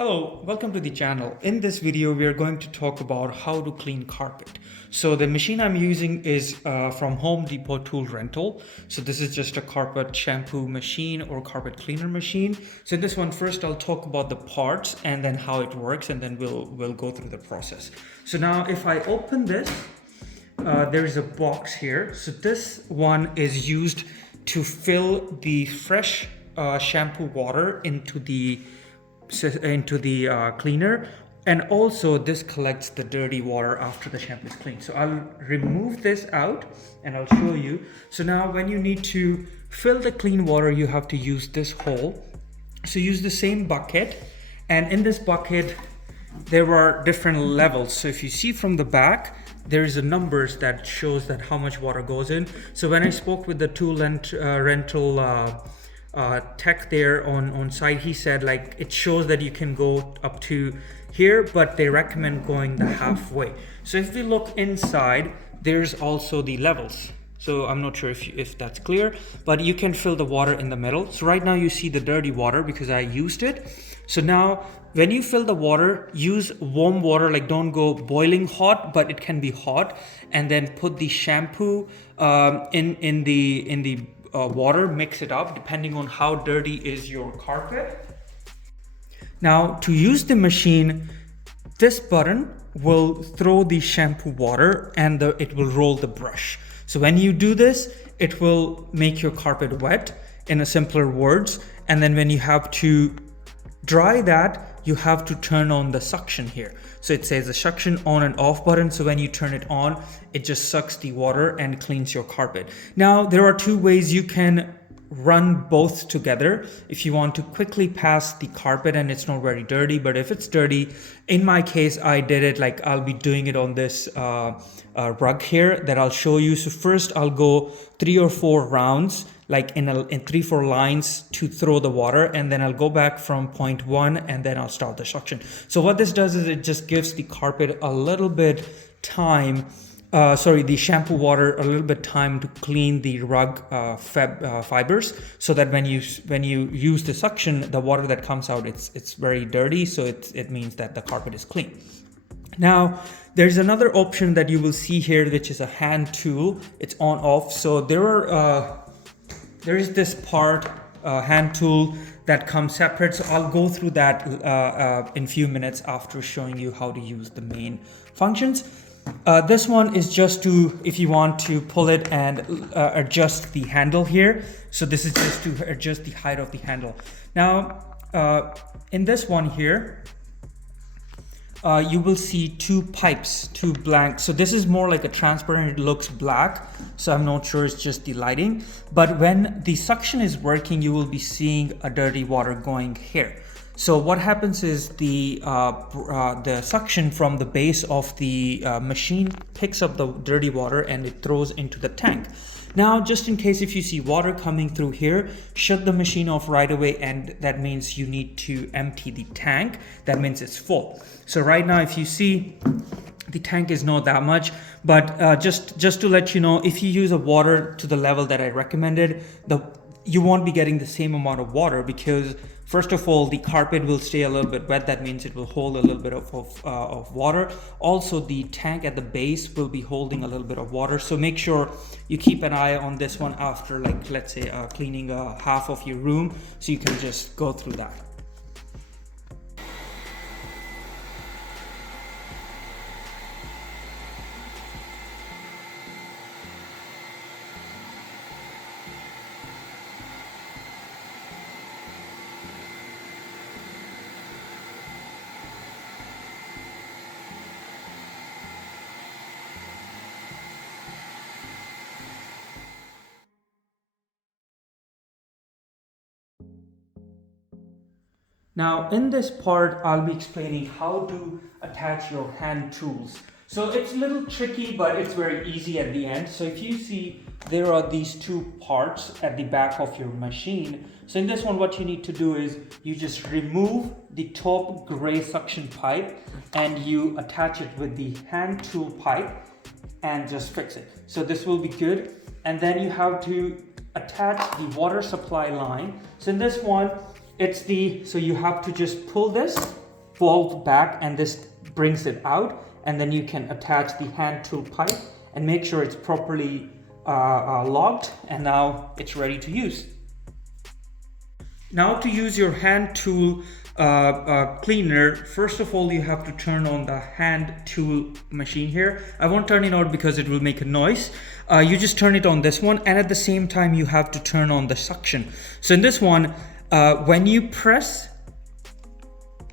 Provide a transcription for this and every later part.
Hello, welcome to the channel. In this video, we are going to talk about how to clean carpet. So the machine I'm using is from Home Depot Tool Rental. So this is just a carpet shampoo machine or carpet cleaner machine. So this one, first I'll talk about the parts and then how it works, and then we'll go through the process. So now if I open this, there is a box here. So this one is used to fill the fresh shampoo water into the cleaner, and also this collects the dirty water after the shampoo is cleaned. So I'll remove this out and I'll show you. So now when you need to fill the clean water, you have to use this hole. So use the same bucket, and in this bucket there are different levels. So if you see from the back, there is a numbers that shows that how much water goes in. So when I spoke with the tool rental tech there on site, he said like it shows that you can go up to here, but they recommend going the halfway. So if we look inside, there's also the levels. So I'm not sure if that's clear, but you can fill the water in the middle. So right now you see the dirty water because I used it. So now when you fill the water, use warm water, like don't go boiling hot, but it can be hot, and then put the shampoo in the water, mix it up depending on how dirty is your carpet. Now to use the machine, this button will throw the shampoo water and it will roll the brush. So when you do this, it will make your carpet wet, in a simpler words. And then when you have to dry that, you have to turn on the suction here. So it says the suction on and off button. So when you turn it on, it just sucks the water and cleans your carpet. Now there are two ways you can run both together if you want to quickly pass the carpet and it's not very dirty. But if it's dirty, in my case, I did it like I'll be doing it on this rug here that I'll show you. So first I'll go 3 or 4 rounds, like in 3-4 lines to throw the water, and then I'll go back from point 1 and then I'll start the suction. So what this does is it just gives the carpet a little bit time, the shampoo water a little bit time to clean the rug fibers, so that when you use the suction, the water that comes out, it's very dirty, so it means that the carpet is clean. Now there's another option that you will see here, which is a hand tool. It's on off. So there is this part, hand tool, that comes separate. So I'll go through that in a few minutes after showing you how to use the main functions. This one is just if you want to pull it and adjust the handle here. So this is just to adjust the height of the handle. Now in this one here, you will see 2 pipes, 2 blank. So this is more like a transparent, it looks black. So I'm not sure, it's just the lighting. But when the suction is working, you will be seeing a dirty water going here. So what happens is the suction from the base of the machine picks up the dirty water and it throws into the tank. Now, just in case if you see water coming through here, shut the machine off right away, and that means you need to empty the tank. That means it's full. So right now, if you see, the tank is not that much, but just to let you know, if you use a water to the level that I recommended, you won't be getting the same amount of water, because first of all, the carpet will stay a little bit wet. That means it will hold a little bit of water. Also, the tank at the base will be holding a little bit of water. So make sure you keep an eye on this one after, like, let's say cleaning half of your room, so you can just go through that. Now in this part, I'll be explaining how to attach your hand tools. So it's a little tricky, but it's very easy at the end. So if you see, there are these 2 parts at the back of your machine. So in this one, what you need to do is you just remove the top gray suction pipe and you attach it with the hand tool pipe and just fix it. So this will be good. And then you have to attach the water supply line. So in this one, so you have to just pull this valve back and this brings it out, and then you can attach the hand tool pipe and make sure it's properly locked, and now it's ready to use. Now to use your hand tool cleaner, first of all you have to turn on the hand tool machine here. I won't turn it on because it will make a noise. You just turn it on this one, and at the same time you have to turn on the suction. So in this one, when you press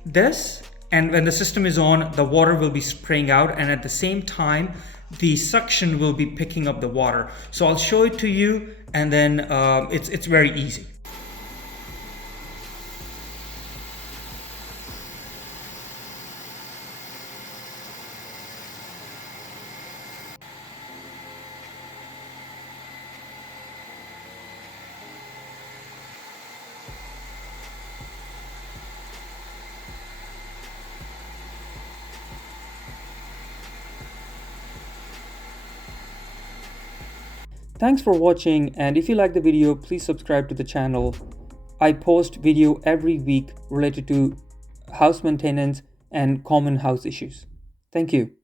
this and when the system is on, the water will be spraying out, and at the same time the suction will be picking up the water. So I'll show it to you, and then it's very easy. Thanks for watching, and if you like the video, please subscribe to the channel. I post video every week related to house maintenance and common house issues. Thank you.